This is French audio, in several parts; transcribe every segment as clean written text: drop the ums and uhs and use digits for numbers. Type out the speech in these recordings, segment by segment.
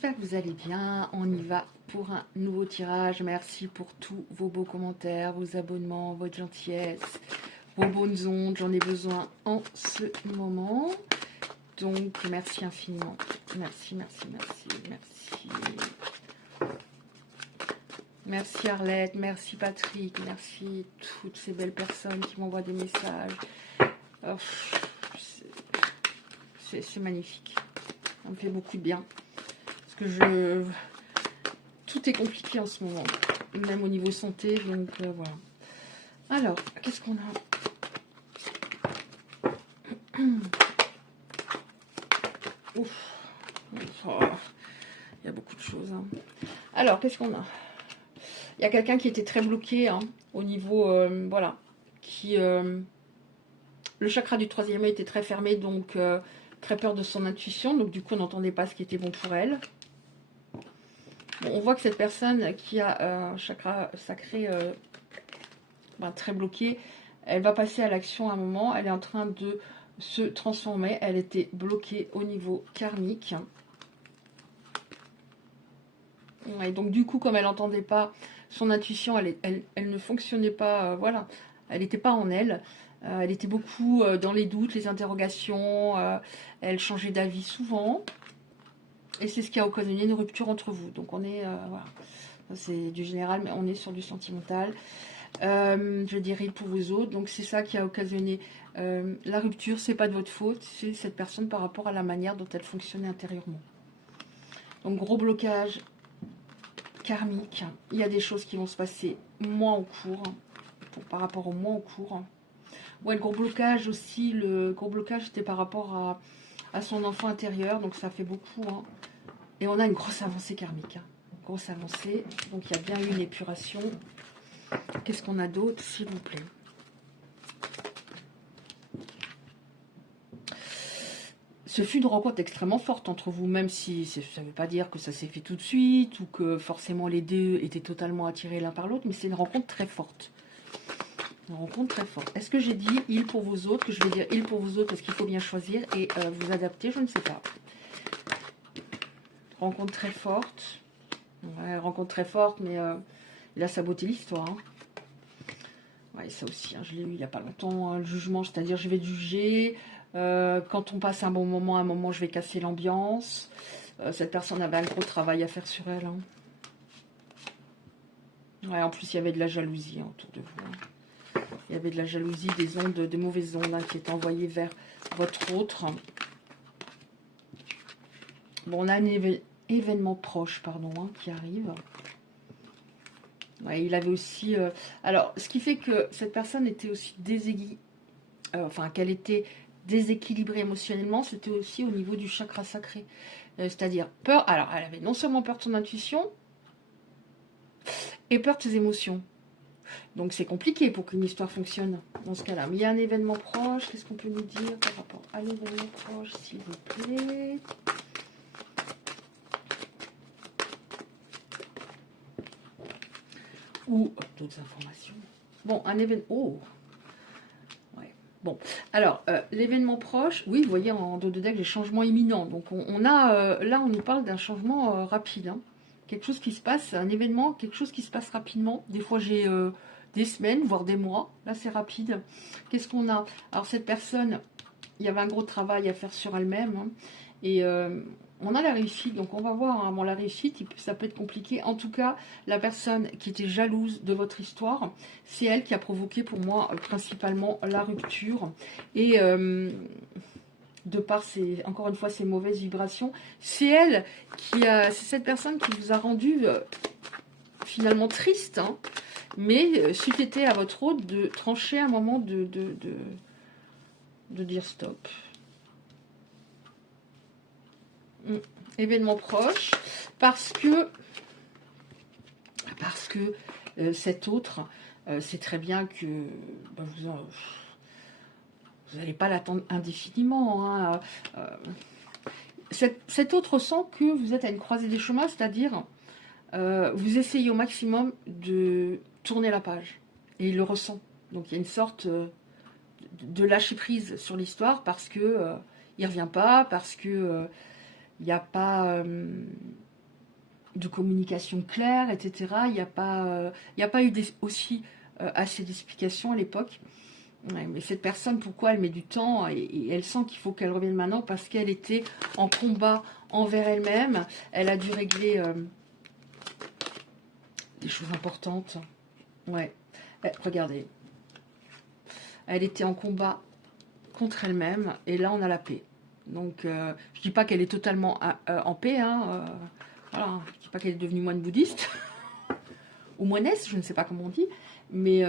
j'espère que vous allez bien. On y va pour un nouveau tirage. Merci pour tous vos beaux commentaires, vos abonnements, votre gentillesse, vos bonnes ondes. J'en ai besoin en ce moment. Donc, merci infiniment. Merci, merci, merci, merci. Merci Arlette, merci Patrick, merci toutes ces belles personnes qui m'envoient des messages. Oh, c'est magnifique. Ça me fait beaucoup de bien. Parce que tout est compliqué en ce moment. Même au niveau santé. Donc voilà. Alors, qu'est-ce qu'on a? Ouf. Oh, il y a beaucoup de choses. Hein. Alors, qu'est-ce qu'on a? Il y a quelqu'un qui était très bloqué hein, au niveau... voilà. Qui... le chakra du troisième œil était très fermé. Donc... très peur de son intuition, donc du coup on n'entendait pas ce qui était bon pour elle. Bon, on voit que cette personne qui a un chakra sacré très bloqué, elle va passer à l'action à un moment, elle est en train de se transformer, elle était bloquée au niveau karmique. Et donc du coup comme elle n'entendait pas son intuition, elle ne fonctionnait pas, voilà, elle n'était pas en elle. Elle était beaucoup dans les doutes, les interrogations, elle changeait d'avis souvent. Et c'est ce qui a occasionné une rupture entre vous. Donc on est, voilà, c'est du général, mais on est sur du sentimental. Je dirais pour vous autres. Donc c'est ça qui a occasionné la rupture. C'est pas de votre faute, c'est cette personne par rapport à la manière dont elle fonctionnait intérieurement. Donc gros blocage karmique. Il y a des choses qui vont se passer moins au cours, par rapport au moins au cours. Ouais, le gros blocage aussi, le gros blocage c'était par rapport à son enfant intérieur, donc ça fait beaucoup. Hein. Et on a une grosse avancée karmique. Hein. Grosse avancée, donc il y a bien eu une épuration. Qu'est-ce qu'on a d'autre, s'il vous plaît? Ce fut une rencontre extrêmement forte entre vous, même si ça ne veut pas dire que ça s'est fait tout de suite, ou que forcément les deux étaient totalement attirés l'un par l'autre, mais c'est une rencontre très forte. Une rencontre très forte. Est-ce que j'ai dit il pour vous autres, que je vais dire il pour vous autres parce qu'il faut bien choisir et vous adapter, je ne sais pas. Rencontre très forte. Ouais, rencontre très forte, mais il a saboté l'histoire. Hein. Ouais, ça aussi, hein, je l'ai eu il n'y a pas longtemps, hein, le jugement, c'est-à-dire je vais juger. Quand on passe un bon moment, à un moment, je vais casser l'ambiance. Cette personne avait un gros travail à faire sur elle. Hein. Ouais, en plus, il y avait de la jalousie hein, autour de vous. Hein. Il y avait de la jalousie, des ondes, des mauvaises ondes hein, qui étaient envoyées vers votre autre. Bon, on a un événement proche, pardon, hein, qui arrive. Ouais, il avait aussi... alors, ce qui fait que cette personne était aussi qu'elle était déséquilibrée émotionnellement, c'était aussi au niveau du chakra sacré. C'est-à-dire peur... Alors, elle avait non seulement peur de son intuition, et peur de ses émotions. Donc c'est compliqué pour qu'une histoire fonctionne dans ce cas-là. Mais il y a un événement proche. Qu'est-ce qu'on peut nous dire par rapport à l'événement proche, s'il vous plaît? Ou d'autres informations. Bon, un événement... Oh ouais. Bon, alors, l'événement proche, oui, vous voyez en dos de deck les changements imminents. Donc on a... là, on nous parle d'un changement rapide. Hein. Quelque chose qui se passe, un événement, quelque chose qui se passe rapidement. Des fois, j'ai... des semaines, voire des mois. Là, c'est rapide. Qu'est-ce qu'on a? Alors, cette personne, il y avait un gros travail à faire sur elle-même. Hein, et on a la réussite. Donc, on va voir. Hein, bon, la réussite, ça peut être compliqué. En tout cas, la personne qui était jalouse de votre histoire, c'est elle qui a provoqué pour moi principalement la rupture. Et... de par encore une fois ces mauvaises vibrations, c'est elle c'est cette personne qui vous a rendu finalement triste, hein, mais c'eût été à votre hôte de trancher un moment de dire stop. Événement proche, parce que cet autre sait très bien que vous n'allez pas l'attendre indéfiniment. Hein. Cet autre sent que vous êtes à une croisée des chemins, c'est-à-dire vous essayez au maximum de tourner la page. Et il le ressent. Donc il y a une sorte de lâcher prise sur l'histoire parce que il revient pas, parce que il n'y a pas... de communication claire, etc. Il n'y a pas eu aussi assez d'explications à l'époque. Ouais, mais cette personne, pourquoi elle met du temps et elle sent qu'il faut qu'elle revienne maintenant parce qu'elle était en combat envers elle-même. Elle a dû régler des choses importantes. Ouais, regardez. Elle était en combat contre elle-même et là on a la paix. Donc je dis pas qu'elle est totalement en paix, hein, voilà. Je dis pas qu'elle est devenue moine bouddhiste ou moinesse, je ne sais pas comment on dit, mais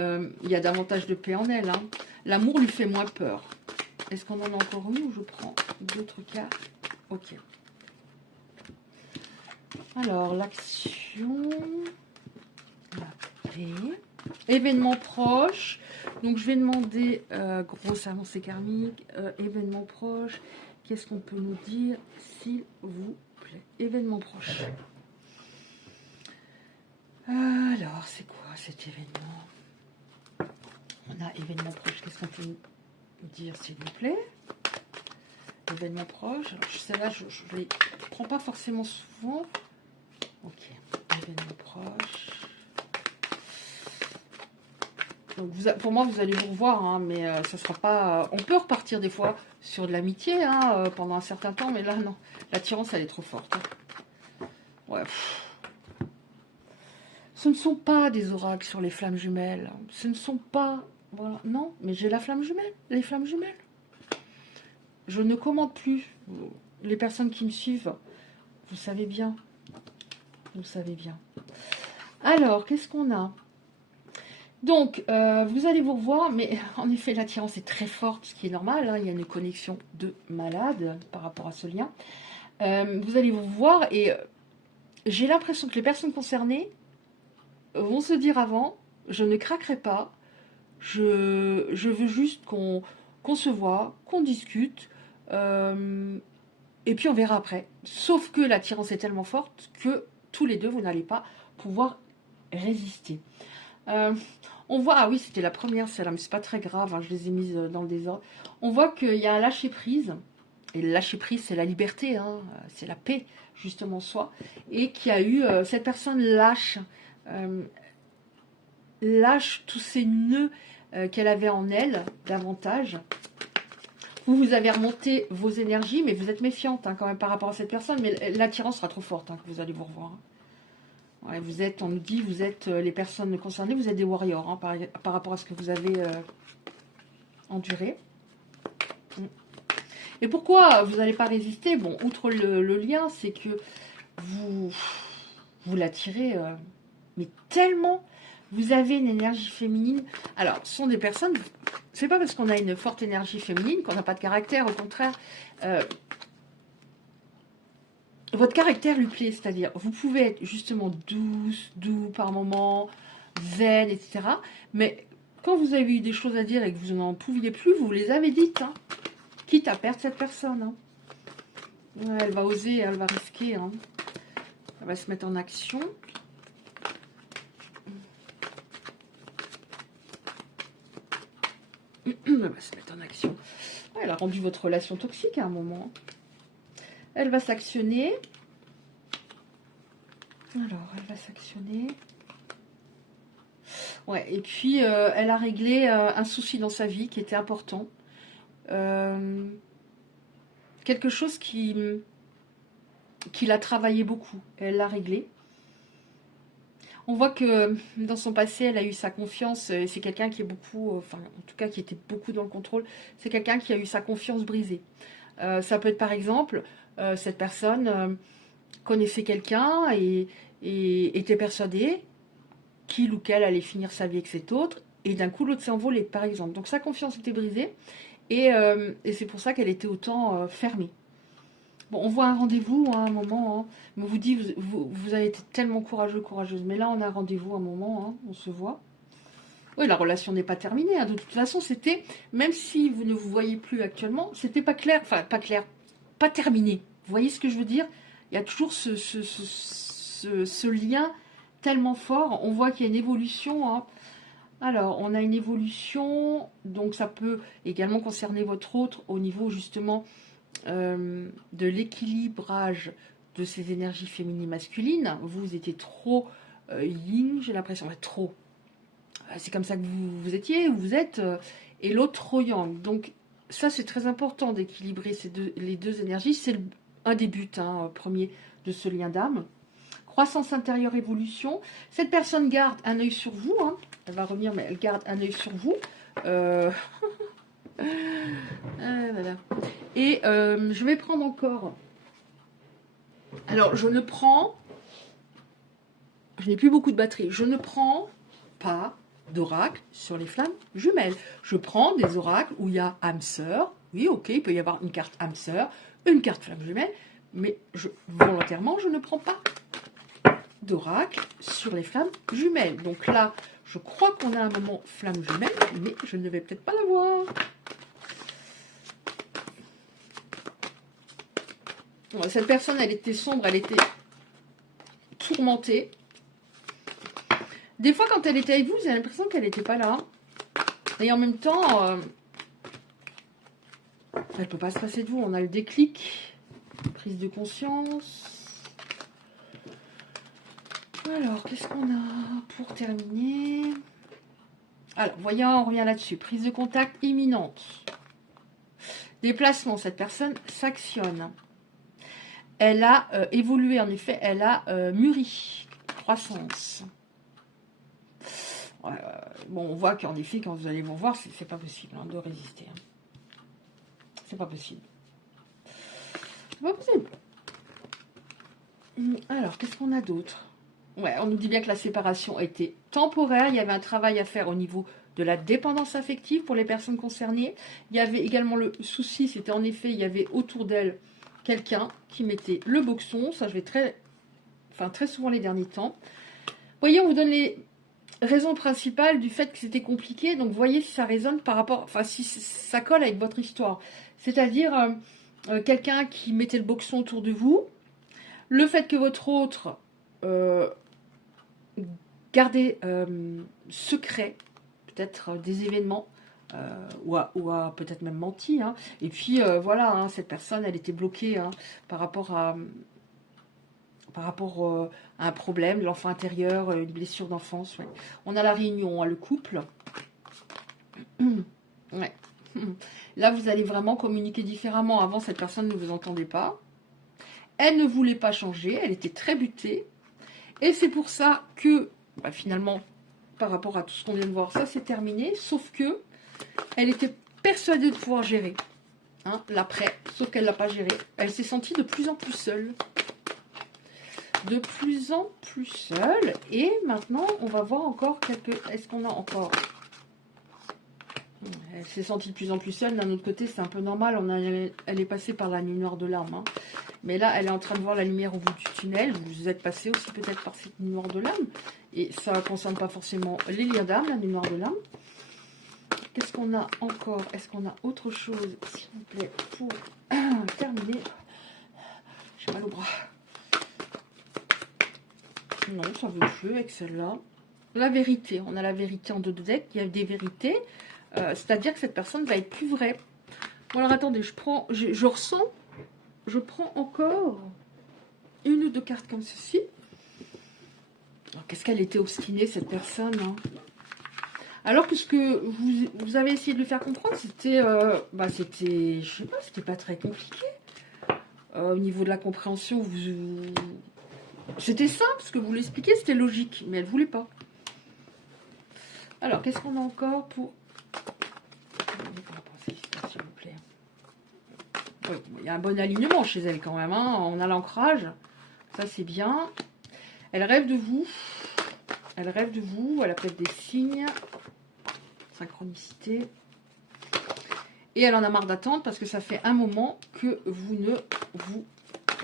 il y a davantage de paix en elle. Hein. L'amour lui fait moins peur. Est-ce qu'on en a encore une ou je prends d'autres cartes? Ok. Alors l'action, la paix, événement proche. Donc je vais demander, grosse avancée karmique, événement proche. Qu'est-ce qu'on peut nous dire, s'il vous plaît? Événement proche. Alors, c'est quoi cet événement? On a événement proche. Qu'est-ce qu'on peut nous dire, s'il vous plaît? Événement proche. Alors, celle-là, je ne les prends pas forcément souvent. Ok. Événement proche. Donc pour moi, vous allez vous revoir, hein, mais ça sera pas... on peut repartir des fois sur de l'amitié hein, pendant un certain temps, mais là, non. L'attirance, elle est trop forte. Hein. Ouais. Ce ne sont pas des oracles sur les flammes jumelles. Ce ne sont pas... Voilà. Non, mais j'ai la flamme jumelle. Les flammes jumelles. Je ne commande plus. Les personnes qui me suivent, vous savez bien. Vous savez bien. Alors, qu'est-ce qu'on a? Donc, vous allez vous revoir, mais en effet, l'attirance est très forte, ce qui est normal. Hein, il y a une connexion de malade par rapport à ce lien. Vous allez vous voir et j'ai l'impression que les personnes concernées vont se dire avant, je ne craquerai pas, je veux juste qu'on se voit, qu'on discute, et puis on verra après. Sauf que l'attirance est tellement forte que tous les deux, vous n'allez pas pouvoir résister. On voit, ah oui, c'était la première celle-là, mais c'est pas très grave, hein, je les ai mises dans le désordre. On voit qu'il y a un lâcher-prise, et le lâcher-prise, c'est la liberté, hein, c'est la paix, justement, soi, et qui a eu, cette personne lâche tous ces nœuds qu'elle avait en elle, davantage. Vous avez remonté vos énergies, mais vous êtes méfiante hein, quand même par rapport à cette personne, mais l'attirance sera trop forte, hein, que vous allez vous revoir. Ouais, vous êtes, on nous dit, vous êtes les personnes concernées, vous êtes des warriors hein, par rapport à ce que vous avez enduré. Et pourquoi vous n'allez pas résister? Bon, outre le lien, c'est que vous l'attirez, mais tellement, vous avez une énergie féminine. Alors, ce sont des personnes, c'est pas parce qu'on a une forte énergie féminine qu'on n'a pas de caractère, au contraire. Votre caractère lui plaît, c'est-à-dire, vous pouvez être justement douce, doux par moments, zen, etc. Mais quand vous avez eu des choses à dire et que vous n'en pouviez plus, vous les avez dites, hein, quitte à perdre cette personne. Hein. Ouais, elle va oser, elle va risquer. Hein. Elle va se mettre en action. Elle va se mettre en action. Ouais, elle a rendu votre relation toxique à un moment. Elle va s'actionner. Alors, elle va s'actionner. Ouais, et puis elle a réglé un souci dans sa vie qui était important. Quelque chose qui l'a travaillé beaucoup. Elle l'a réglé. On voit que dans son passé, elle a eu sa confiance. C'est quelqu'un qui est beaucoup, enfin, en tout cas, qui était beaucoup dans le contrôle. C'est quelqu'un qui a eu sa confiance brisée. Ça peut être par exemple, cette personne connaissait quelqu'un et était persuadée qu'il ou qu'elle allait finir sa vie avec cet autre. Et d'un coup, l'autre s'est envolé, par exemple. Donc sa confiance était brisée. Et c'est pour ça qu'elle était autant fermée. Bon, on voit un rendez-vous à un moment. Hein. Mais on vous dit, vous avez été tellement courageux, courageuse. Mais là, on a un rendez-vous à un moment. Hein. On se voit. Oui, la relation n'est pas terminée. Hein. De toute façon, c'était, même si vous ne vous voyez plus actuellement, c'était pas clair. Enfin, pas clair. Pas terminé. Vous voyez ce que je veux dire? Il y a toujours ce lien tellement fort. On voit qu'il y a une évolution. Hein. Alors, on a une évolution. Donc, ça peut également concerner votre autre au niveau, justement, de l'équilibrage de ces énergies féminines masculines. Vous étiez trop yin, j'ai l'impression, trop. C'est comme ça que vous étiez, vous êtes, et l'autre trop yang. Donc ça, c'est très important d'équilibrer les deux énergies. C'est un des buts premiers de ce lien d'âme. Croissance intérieure, évolution. Cette personne garde un œil sur vous. Elle va revenir, mais elle garde un œil sur vous. Voilà. Et je vais prendre encore. Alors, je n'ai plus beaucoup de batterie. Je ne prends pas d'oracle sur les flammes jumelles. Je prends des oracles où il y a âme sœur. Oui, ok, il peut y avoir une carte âme sœur, une carte flamme jumelle, mais volontairement, je ne prends pas d'oracle sur les flammes jumelles. Donc là, je crois qu'on a un moment flamme jumelle, mais je ne vais peut-être pas l'avoir. Cette personne, elle était sombre, elle était tourmentée. Des fois, quand elle était avec vous, vous avez l'impression qu'elle n'était pas là. Et en même temps, elle ne peut pas se passer de vous. On a le déclic, prise de conscience. Alors, qu'est-ce qu'on a pour terminer? Alors, voyons, on revient là-dessus. Prise de contact imminente. Déplacement, cette personne s'actionne. Elle a évolué, en effet, elle a mûri. Croissance. Bon, on voit qu'en effet, quand vous allez vous voir, c'est pas possible de résister. C'est pas possible. C'est pas possible. Alors, qu'est-ce qu'on a d'autre? Ouais, on nous dit bien que la séparation était temporaire. Il y avait un travail à faire au niveau de la dépendance affective pour les personnes concernées. Il y avait également le souci, c'était en effet, il y avait autour d'elle quelqu'un qui mettait le boxon. Ça, je vais très souvent les derniers temps. Voyez, on vous donne les raisons principales du fait que c'était compliqué. Donc, voyez si ça résonne par rapport, si ça colle avec votre histoire. C'est-à-dire quelqu'un qui mettait le boxon autour de vous. Le fait que votre autre gardait secret, peut-être des événements, ou a peut-être même menti. Et puis, voilà, cette personne, elle était bloquée par rapport à un problème de l'enfant intérieur, une blessure d'enfance. Ouais. On a la réunion, le couple. Ouais. Là, vous allez vraiment communiquer différemment. Avant, cette personne ne vous entendait pas. Elle ne voulait pas changer. Elle était très butée. Et c'est pour ça que, finalement, par rapport à tout ce qu'on vient de voir, ça c'est terminé. Sauf que elle était persuadée de pouvoir gérer l'après. Sauf qu'elle ne l'a pas géré. Elle s'est sentie de plus en plus seule. De plus en plus seule. Et maintenant, on va voir encore quelques... Est-ce qu'on a encore... Elle s'est sentie de plus en plus seule. D'un autre côté, c'est un peu normal. Elle est passée par la nuit noire de l'âme. Mais là, elle est en train de voir la lumière au bout du tunnel. Vous êtes passé aussi peut-être par cette nuit noire de l'âme. Et ça ne concerne pas forcément les liens d'âme, la nuit noire de l'âme. Qu'est-ce qu'on a encore? Est-ce qu'on a autre chose, s'il vous plaît, pour terminer? J'ai mal au bras. Non, ça ne veut plus avec celle-là. La vérité. On a la vérité en deux decks. Il y a des vérités. C'est-à-dire que cette personne va être plus vraie. Bon, alors attendez, je ressens, je prends encore une ou deux cartes comme ceci. Qu'est-ce qu'elle était obstinée, cette personne Alors que ce que vous avez essayé de lui faire comprendre, c'était, je sais pas, c'était pas très compliqué. Au niveau de la compréhension, c'était simple, ce que vous l'expliquez, c'était logique, mais elle voulait pas. Alors, qu'est-ce qu'on a encore pour... S'il vous plaît. Oui, il y a un bon alignement chez elle quand même. On a l'ancrage. Ça, c'est bien. Elle rêve de vous. Elle rêve de vous. Elle a peut-être des signes. Synchronicité. Et elle en a marre d'attendre parce que ça fait un moment que vous ne vous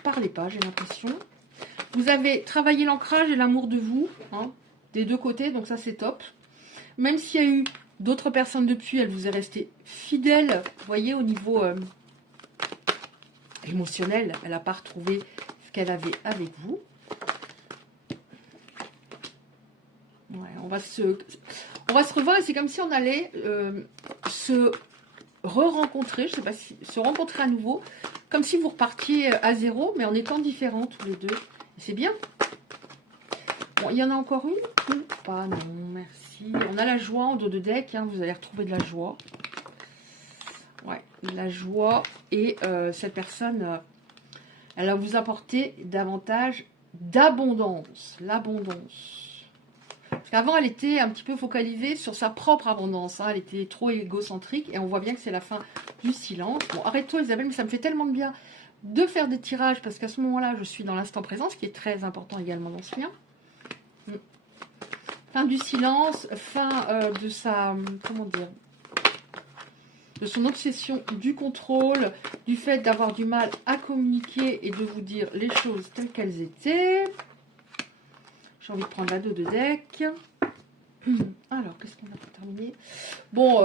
parlez pas, j'ai l'impression. Vous avez travaillé l'ancrage et l'amour de vous, des deux côtés, donc ça, c'est top. Même s'il y a eu d'autres personnes depuis, elle vous est restée fidèle, vous voyez, au niveau émotionnel. Elle n'a pas retrouvé ce qu'elle avait avec vous. Ouais, on va se revoir et c'est comme si on allait se re-rencontrer, je ne sais pas si se rencontrer à nouveau comme si vous repartiez à zéro, mais en étant différents tous les deux. C'est bien. Bon, il y en a encore une ou pas? Non, merci. On a la joie en dos de deck, hein, vous allez retrouver de la joie. Ouais, de la joie. Et cette personne, elle va vous apporter davantage d'abondance. L'abondance. Parce qu'avant, elle était un petit peu focalisée sur sa propre abondance. Hein, elle était trop égocentrique. Et on voit bien que c'est la fin du silence. Bon, arrête-toi Isabelle, mais ça me fait tellement de bien de faire des tirages. Parce qu'à ce moment-là, je suis dans l'instant présent, ce qui est très important également dans ce lien. Fin du silence, fin de sa, comment dire, de son obsession du contrôle, du fait d'avoir du mal à communiquer et de vous dire les choses telles qu'elles étaient. J'ai envie de prendre la 2 de deck. Alors, qu'est-ce qu'on a pour terminer? Bon,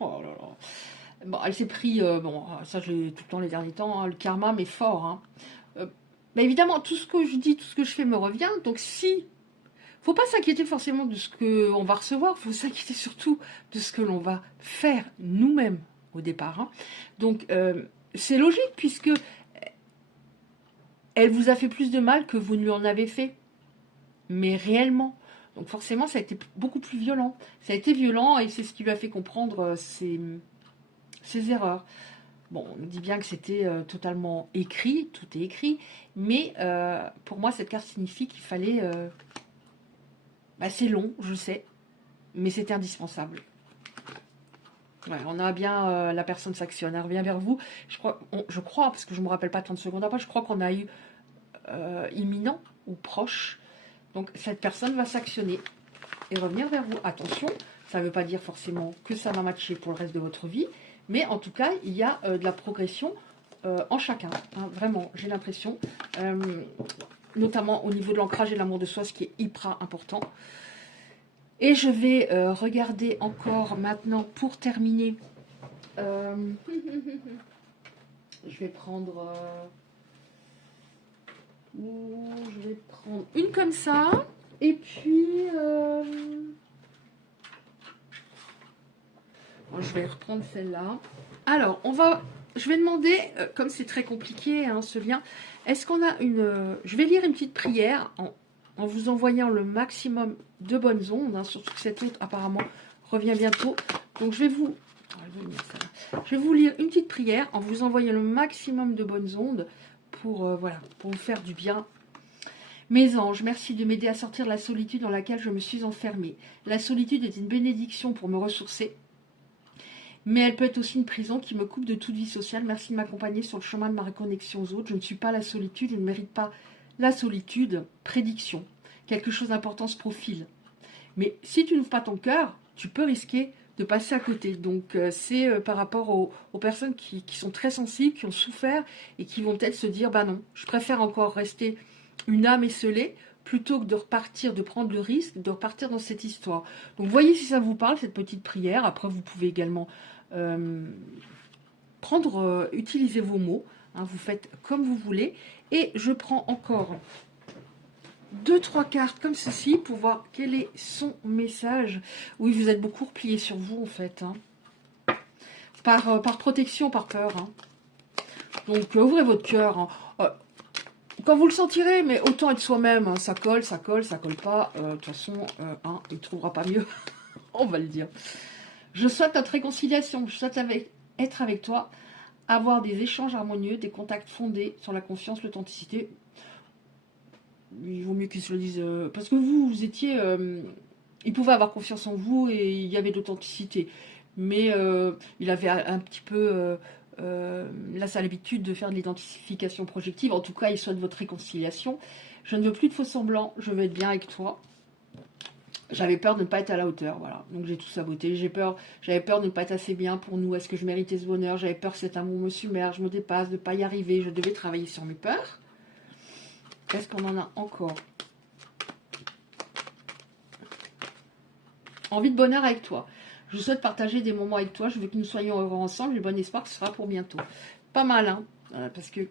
oh là là. Bon, elle s'est pris, bon, ça j'ai tout le temps les derniers temps, hein, le karma, mais fort. Hein. Mais évidemment, tout ce que je dis, tout ce que je fais me revient. Donc si faut pas s'inquiéter forcément de ce qu'on va recevoir, il faut s'inquiéter surtout de ce que l'on va faire nous-mêmes au départ. Hein. Donc, c'est logique puisque elle vous a fait plus de mal que vous ne lui en avez fait. Mais réellement. Donc forcément, ça a été beaucoup plus violent. Ça a été violent et c'est ce qui lui a fait comprendre ses erreurs. Bon, on nous dit bien que c'était totalement écrit, tout est écrit. Mais pour moi, cette carte signifie qu'il fallait... Bah, c'est long, je sais, mais c'est indispensable. Ouais, on a bien la personne s'actionne, elle revient vers vous. Je crois, parce que je ne me rappelle pas 30 secondes après, je crois qu'on a eu imminent ou proche. Donc cette personne va s'actionner et revenir vers vous. Attention, ça ne veut pas dire forcément que ça va matcher pour le reste de votre vie, mais en tout cas, il y a de la progression en chacun. Hein, vraiment, j'ai l'impression. Notamment au niveau de l'ancrage et de l'amour de soi, ce qui est hyper important. Et je vais regarder encore maintenant, pour terminer, je vais prendre une comme ça, et puis je vais reprendre celle-là. Alors, je vais demander, comme c'est très compliqué hein, ce lien, est-ce qu'on a une... je vais lire une petite prière en vous envoyant le maximum de bonnes ondes, hein, surtout que cette autre apparemment revient bientôt. Donc je vais vous lire une petite prière en vous envoyant le maximum de bonnes ondes pour, voilà, pour vous faire du bien. Mes anges, merci de m'aider à sortir de la solitude dans laquelle je me suis enfermée. La solitude est une bénédiction pour me ressourcer. Mais elle peut être aussi une prison qui me coupe de toute vie sociale. Merci de m'accompagner sur le chemin de ma reconnexion aux autres. Je ne suis pas la solitude, je ne mérite pas la solitude. Prédiction. Quelque chose d'important se profile. Mais si tu n'ouvres pas ton cœur, tu peux risquer de passer à côté. Donc c'est par rapport aux personnes qui sont très sensibles, qui ont souffert et qui vont peut-être se dire, bah non, je préfère encore rester une âme esselée plutôt que de repartir, de prendre le risque, de repartir dans cette histoire. Donc voyez si ça vous parle, cette petite prière. Après, vous pouvez également utiliser vos mots. Hein, vous faites comme vous voulez. Et je prends encore 2-3 cartes comme ceci pour voir quel est son message. Oui, vous êtes beaucoup replié sur vous, en fait. Hein. Par protection, par peur. Hein. Donc, ouvrez votre cœur. Hein. Quand vous le sentirez, mais autant être soi-même, hein, ça colle pas. De toute façon, hein, il ne trouvera pas mieux. On va le dire. Je souhaite notre réconciliation. Je souhaite être avec toi, avoir des échanges harmonieux, des contacts fondés sur la confiance, l'authenticité. Il vaut mieux qu'ils se le disent. Parce que vous étiez... il pouvait avoir confiance en vous et il y avait de l'authenticité. Mais il avait un petit peu... là, c'est l'habitude de faire de l'identification projective. En tout cas, il souhaite votre réconciliation. Je ne veux plus de faux semblants. Je veux être bien avec toi. J'avais peur de ne pas être à la hauteur. Voilà. Donc, j'ai tout saboté. J'avais peur de ne pas être assez bien pour nous. Est-ce que je méritais ce bonheur? J'avais peur que cet amour me submerge, me dépasse, de ne pas y arriver. Je devais travailler sur mes peurs. Est-ce qu'on en a encore? Envie de bonheur avec toi. Je souhaite partager des moments avec toi. Je veux que nous soyons heureux ensemble. J'ai bon espoir que ce sera pour bientôt. Pas mal, hein, parce que,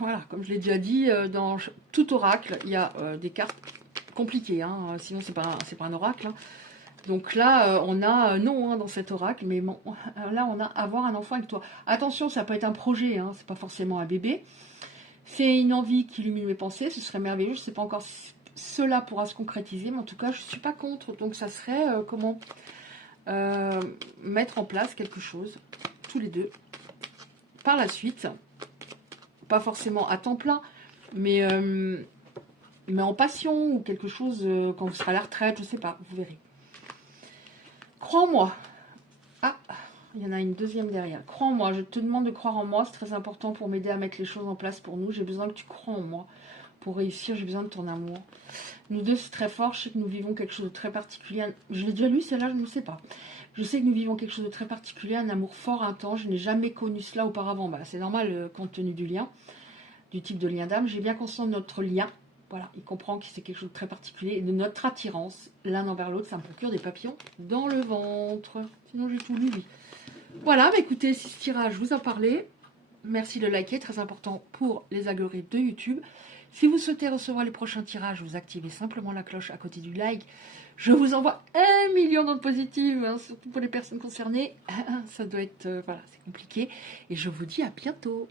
voilà, comme je l'ai déjà dit, dans tout oracle, il y a des cartes compliquées. Hein, sinon, c'est pas un oracle. Hein. Donc là, on a non hein, dans cet oracle, mais bon, là, on a avoir un enfant avec toi. Attention, ça peut être un projet, hein, c'est pas forcément un bébé. C'est une envie qui illumine mes pensées, ce serait merveilleux. Je sais pas encore si cela pourra se concrétiser, mais en tout cas, je suis pas contre. Donc ça serait comment mettre en place quelque chose, tous les deux, par la suite. Pas forcément à temps plein, mais en passion ou quelque chose quand vous serez à la retraite, je sais pas, vous verrez. Crois en moi. Ah, il y en a une deuxième derrière. Crois en moi, je te demande de croire en moi, c'est très important pour m'aider à mettre les choses en place pour nous. J'ai besoin que tu crois en moi. Pour réussir, j'ai besoin de ton amour. Nous deux, c'est très fort, je sais que nous vivons quelque chose de très particulier. Je l'ai déjà lu, celle-là, je ne sais pas. Je sais que nous vivons quelque chose de très particulier, un amour fort, intense. Je n'ai jamais connu cela auparavant. Bah, c'est normal compte tenu du lien, du type de lien d'âme. J'ai bien conscience de notre lien. Voilà, il comprend que c'est quelque chose de très particulier et de notre attirance l'un envers l'autre. Ça me procure des papillons dans le ventre. Sinon, j'ai tout lu, oui. Voilà, bah écoutez, si ce tirage vous a parlé, merci de liker, très important pour les algorithmes de YouTube. Si vous souhaitez recevoir les prochains tirages, vous activez simplement la cloche à côté du like. Je vous envoie 1 million d'ondes positives, hein, surtout pour les personnes concernées. Ça doit être, voilà, c'est compliqué. Et je vous dis à bientôt.